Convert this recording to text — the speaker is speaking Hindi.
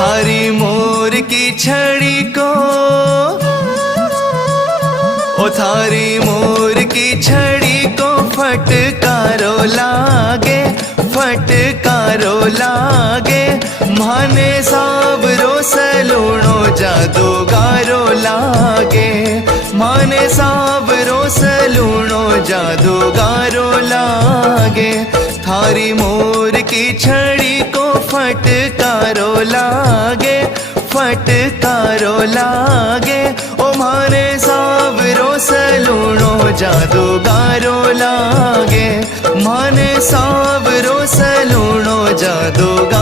थारी मोर की छड़ी को, ओ थारी मोर की छड़ी को फटकारो लागे, फटकारो लागे। माने सावरो सलूणो जादूगारो लागे, माने सावरो सलूणो जादूगारो लागे। थारी मोर की छड़ी को फटकारो लागे, फटकारो लागे। ओ माने सावरो सलूणो जादूगारो लागे, माने सावरो सलूणो जादूगारो